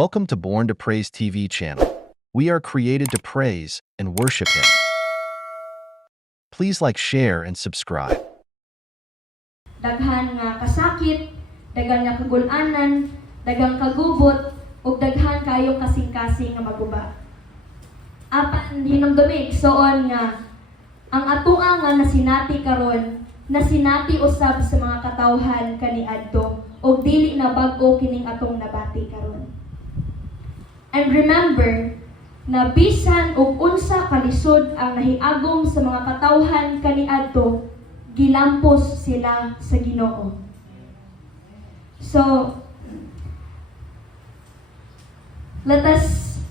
Welcome to Born to Praise TV channel. We are created to praise and worship Him. Please like, share, and subscribe. Daghan nga kasakit, daghan nga kagulanan, daghang kagubot, ug daghan kayong kasing-kasing nga maguba. Apan hinumdumi igsoon nga ang atoa nga nasinati karon, nasinati usab sa mga katawhan kaniadto ug dili na bag-o kining atong nabati karon. And remember na bisan og unsa kalisod ang nahiagom sa mga katawhan kaniadto, gilampos sila sa Ginoo. So, let us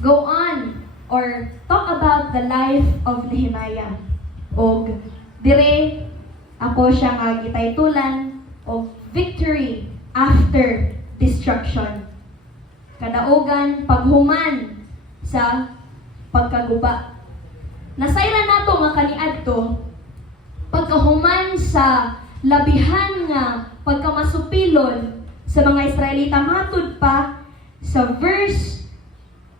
go on or talk about the life of Nehemiah. Og dire ako siya nga gitaytulan og victory after destruction. Kadaugan paghuman sa pagkaguba. Nasayra nato nga kaniadto pagkahuman sa labihan nga pagkamasupilon sa mga Israelita matud pa sa verse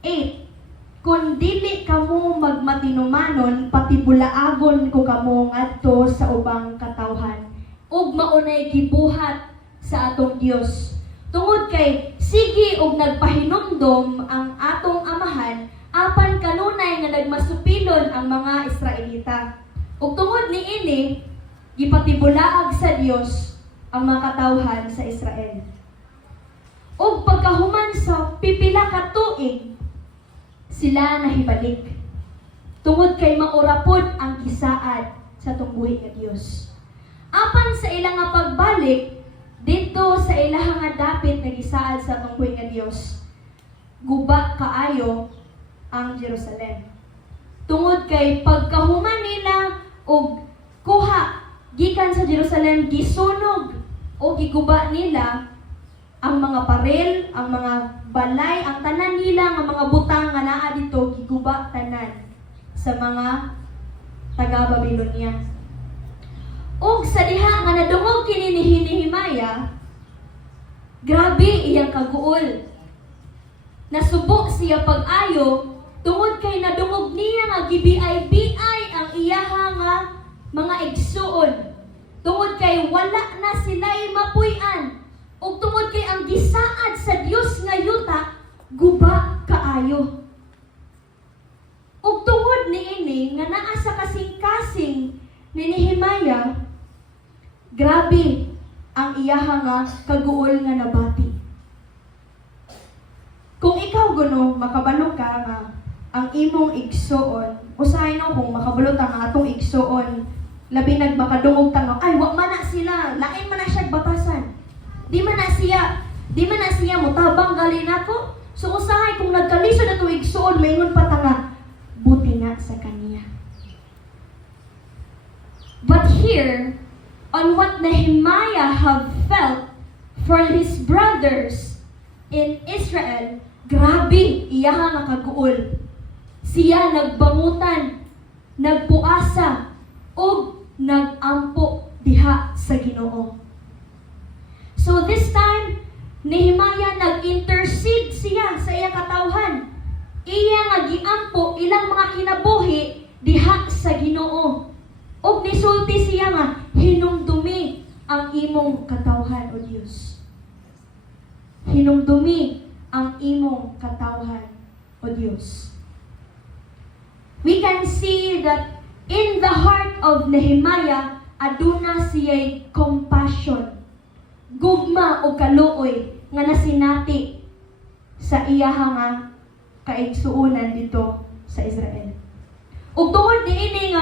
8, kung dili kamo magmatinumanon patibulaagon ko kamo ngadto sa ubang katawhan ug maunay gibuhat sa atong Dios. Tungod kay sige og nagpahinumdom ang atong amahan apan kanunay nga nagmasupilon ang mga Israelita. Ug tungod niini gipatibulaag sa Dios ang mga katawhan sa Israel. Ug pagkahuman sa pipila ka tuig sila nahibalik. Tungod kay maurapod ang gisaad sa tungbuhi nga Dios. Apan sa ilang nga pagbalik dito sa ilang nga dapit nga gisaad sa tungbuhi nga Dios, guba kaayo ang Jerusalem. Tungod kay pagkahuman nila og kuha gikan sa Jerusalem, gisunog o giguba nila ang mga parel, ang mga balay, ang tanan nila nga mga butang nga naa dito giguba tanan sa mga taga-Babilonia. Og sa diha nga nadungog kini ni Nehemiah, grabe iyang kaguol. Nasubo siya pag-ayo tungod kay nadungog niya nga gibiyay-biyay ang iyaha nga mga igsuon. Tungod kay wala na sila'y mapuy-an. Ug tungod kay ang gisaad sa Dios nga yuta guba kaayo. Ug tungod niini nga naa sa kasing-kasing ni Nehemiah, grabe ang iyaha nga kaguol nga nabati. Kung ikaw guno makabalo ka nga ang imong igsuon, usahay no kung makabalo ta nga atong igsuon, labi nagmakadungog tanong, ay wa man na sila, lain man na siya batasan. Di man na siya mutabang gali nako. So usahay kung nagkalisod ato igsuon, maingon pa ta nga buti nga sa kaniya. But here, on what Nehemiah have felt for his brothers in Israel, grabe iyaha nga kaguol. Siya nagbangutan, nagpuasa, ug nagampo diha sa Ginoo. So this time, Nehemiah nag-intercede siya sa iyang katawhan. Iya nga giampo ilang mga kinabuhi diha sa Ginoo. Ug nisulti siya nga hinumdumi ang imong katawhan o Dios. Hinumdumi ang imong katawhan o Dios. We can see that in the heart of Nehemiah aduna siya'y compassion, gugma o kaluoy nga nasinati sa iyaha nga kaigsuunan dito sa Israel. Ug tungod niini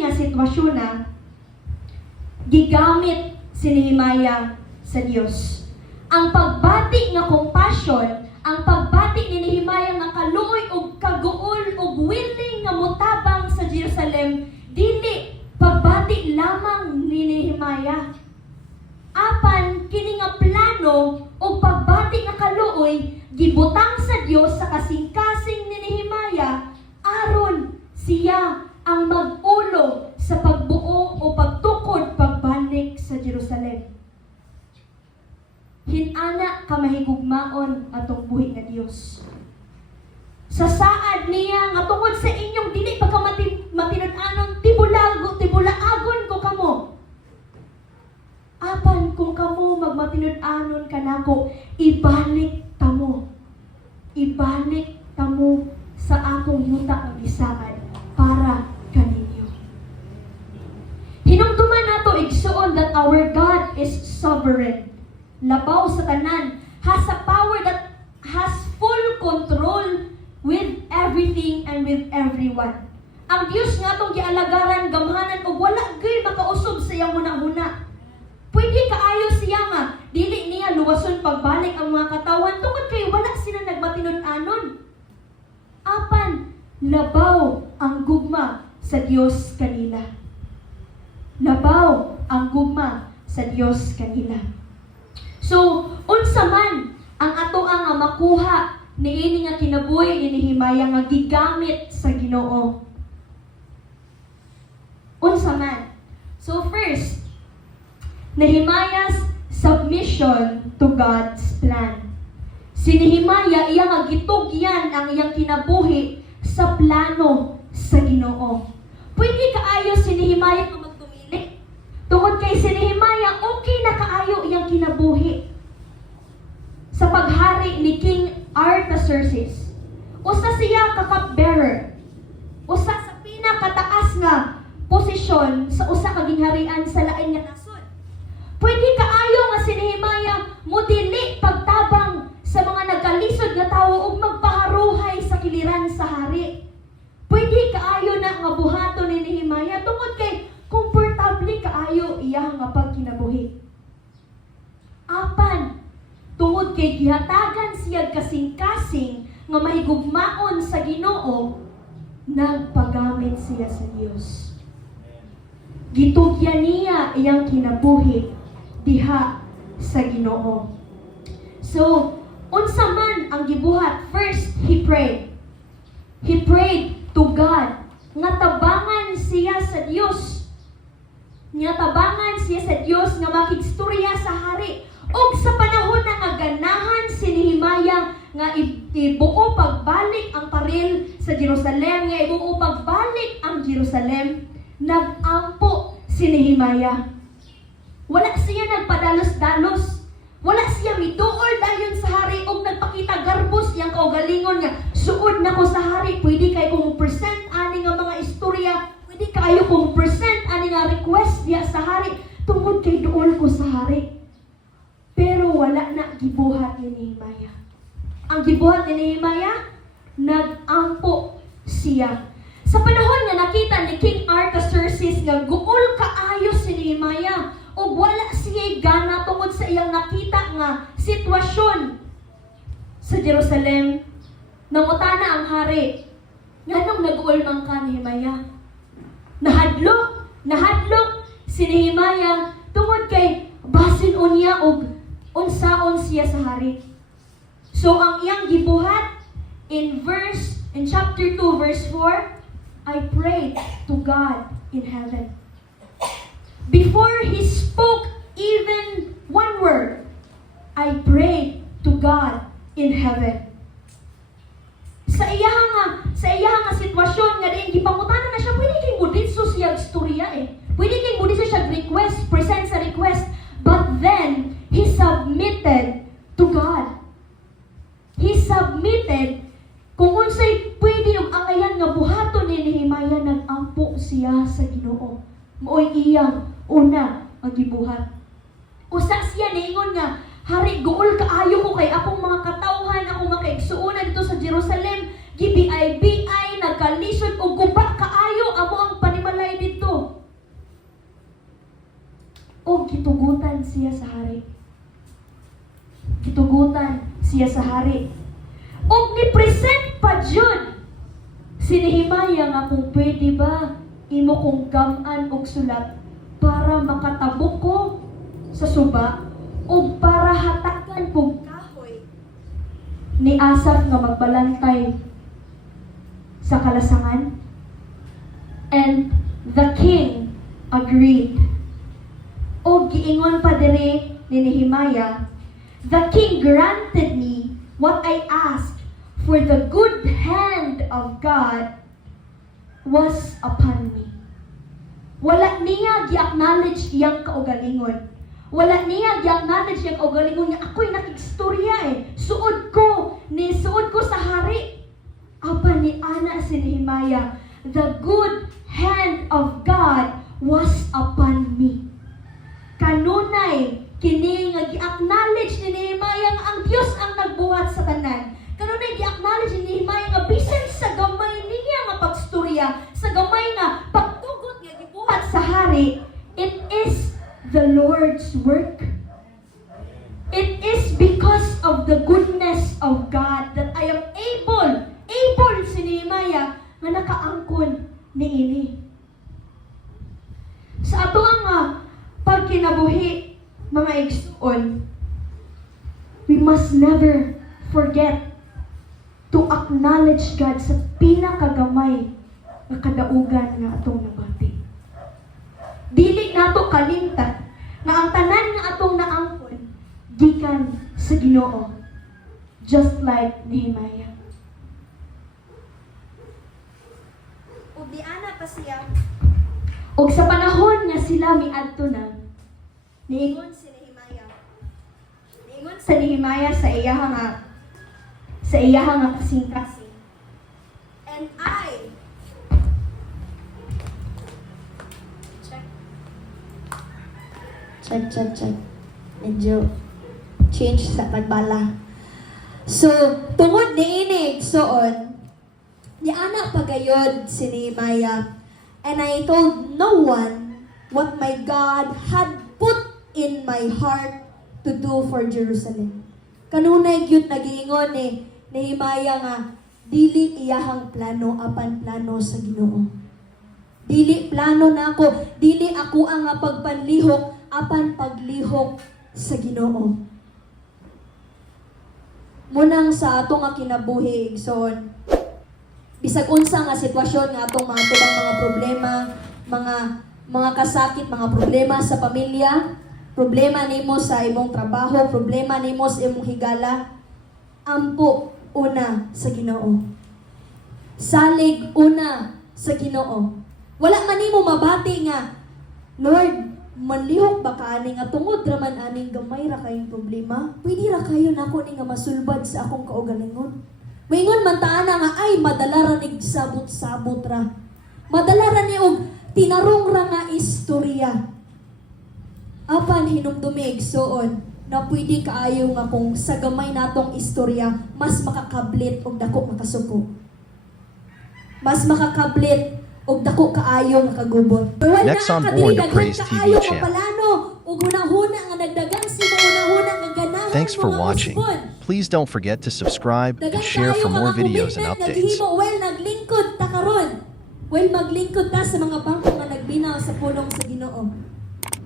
nga sitwasyon na gigamit si Nehemiah sa Dios. Ang pagbati nga compassion, ang pagbati ni Nehemiah nga kaluoy ug kaguol ug willing nga motabang sa Jerusalem, dili pagbati lamang ni Nehemiah. Apan kini nga plano o pagbati nga kaluoy gibutang sa Dios sa kasing-kasing ni Nehemiah aron siya ang mag-ulo sa pagbuo o pagtukod pagbalik sa Jerusalem. He dinana ka mahigugmaon atong buhi nga Dios. Sa saad niya nga tungod sa inyong dili pagka matinud-anon tibulaagon ko kamo. Apan kung kamo magmatinud-anon kanako, ibalik tamo. Ibalik tamo sa akong yuta nga gisaad para kaninyo. Hinumduman nato igsuon that our God is sovereign. Labaw sa tanan, has a power that has full control with everything and with everyone. Ang Diyos nga itong gialagaran, gamhanan, o wala gay makausob sa iyang huna-huna. Pwede kaayo siya nga, dili niya luwason pagbalik ang mga katawan, tungod kay wala sila nagmatinud-anon. Apan, labaw ang gugma sa Diyos kanila. Labaw ang gugma sa Diyos kanila. So, unsa man ang ato nga makuha niini nga kinabuhi ni Nehemia nga gigamit sa Ginoo. Unsa man. So first, Nehemiah's submission to God's plan. Si Nehemia iya nga gitugyan ang iyang kinabuhi sa plano sa Ginoo. Pwede kaayo si Nehemia nga magtumili. Tungod kay si Nehemia okay na kaayo iyang kinabuhi sa paghari ni King Artaxerxes. Usa siya ka cupbearer. Usa sa pinakataas nga posisyon sa usa ka gingharian sa lain nga nasod. Pwede kaayo nga si Nehemia modili pagtabang sa mga nagkalisod nga tawo ug magpaharuhay sa kiliran sa hari. Pwede kaayo na nga buhaton ni Nehemia tungod kay komportable kaayo iya nga pagkinabuhi. Apan tungod kay gihatagan siya kasing-kasing nga mahigugmaon sa Ginoo, nagpagamit siya sa Dios. Gitugyan niya iyang kinabuhi diha sa Ginoo. So, unsa man ang gibuhat, first he prayed. He prayed to God nga tabangan siya sa Dios. Nga tabangan siya sa Dios nga makigstorya sa hari. Og sa panahon na nga ganahan si Nehemia nga ibuo pagbalik ang paril sa Jerusalem, nga ibuo pagbalik ang Jerusalem, nag-ampo si Nehemia. Wala siya nagpadalos-dalos. Wala siya miduol dayon sa hari og nagpakita garbos yang kaugalingon nga suod nako sa hari, pwede kay kung present ani nga mga istorya, pwede kayo kung present ani nga request diya sa hari tungod kay duol ko sa hari. Pero wala na gibuhat ni Nehemia. Ang gibuhat ni Nehemia, nag-ampo siya. Sa panahon nga nakita ni King Artaxerxes nga guol kaayo si Nehemia o wala siya gana tungod sa iyang nakita nga sitwasyon sa Jerusalem, nangutana ang hari, nganong nag-uol man ka Nehemia? Nahadlok si Nehemia tungod kay basin unya og unsaon siya sa hari. So ang iyang gibuhat in chapter 2 verse 4, I prayed to God in heaven. Before he spoke even one word, I prayed to God in heaven. Sa iya nga sitwasyon nga din gipangutana na siya, pwede kay muditso siya istorya Pwede kay muditso siya request, present sa request. But then he submitted to God. He submitted kung unsay pwede yung angayan nga buhaton ni Nehemia, nag-ampo siya sa Ginoo. Mooy iyang una ang gibuhat. Usa siya niingon nga, hari, guol kaayo ko kay akong mga katawhan, akong makaigsuonan dito sa Jerusalem, gibiay-biay, nagkalisod o guba kaayo, amo ang panimalay dito. O gitugutan siya sa hari. Gitugutan siya sa hari. O ni-present pa jud si Nehemia nga kung pwede ba imo kong gaman og sulat para makatabok ko sa suba o para hatakan kong kahoy ni Asaf nga magbalantay sa kalasangan. And the king agreed. O giingon pa diri ni Nehemia The king granted me what I asked, for the good hand of God was upon me. Wala niya gi-acknowledge iyang kaugalingon. Wala niya gi-acknowledge iyang kaugalingon niya. Ako'y nakigstorya Suod ko sa hari. Apa ni ana si Nehemiah, the good hand of God was upon me. Kanunay, kini nga gi-acknowledge ni Nehemiah nga ang Dios ang nagbuhat sa tanan. Kanunay gi-acknowledge ni Nehemiah nga bisan sa gamay niya nga pagstorya, sa gamay nga pagtugot nga gibuhat sa hari, it is the Lord's work. It is because of the goodness of God that I am able si Nehemiah nga nakaangkon niini. Sa ato ang pagkinabuhi, mga igsoon, we must never forget to acknowledge God sa pinakagamay nga kadaugan nga atong nabati. Dili nato kalimtan nga ang tanan nga atong naangkon gikan sa Ginoo, just like Nehemiah. Ug diana pa siya. Ug sa panahon nga sila miadto na, niingon si Nehemiah. Niingon sa Nehemiah sa iyaha nga kasing-kasing. And I check. Medyo change sa pagbala. So, tungod niinig soon, ni ana pagayod si Nehemiah, and I told no one what my God had put in my heart to do for Jerusalem. Kanunay gyud nagiingon ni Nehemiah nga dili iyahang plano apan plano sa Ginoo. Dili plano nako, dili ako ang pagpanlihok apan paglihok sa Ginoo. Munang sa atong kinabuhi, igsoon, bisag unsa nga sitwasyon nga atong matubang mga problema, mga kasakit, mga problema sa pamilya, problema nimo sa imong trabaho, problema nimo sa imong higala, ampo una sa Ginoo. Salig una sa Ginoo. Wala man nimo mabati nga, Lord, manlihok ba ka ani nga tungod ra man aning gamay ra kayong problema? Pwede ra kayo nako ni nga masulbad sa akong kaugalingon. Maingon man taana nga ay madala ra nig sabot-sabot ra. Madala ra ni og tinarong ra nga istorya. Apan hinumdumi igsoon na pwede kaayo nga kung sa gamay natong istorya mas makakablit og dako makasuko. Mas makakablit og dako kaayo nga kagubot. Next on board the Praise TV channel. Thanks for watching. Please don't forget to subscribe and share for more videos and updates. Well, naglingkod ta karon. Well, maglingkod ta sa mga bangko nga nagbinaw sa pulong sa Ginoo.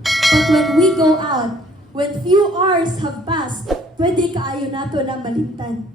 But when we go out, when few hours have passed, pwede kaayo nato na malimtan.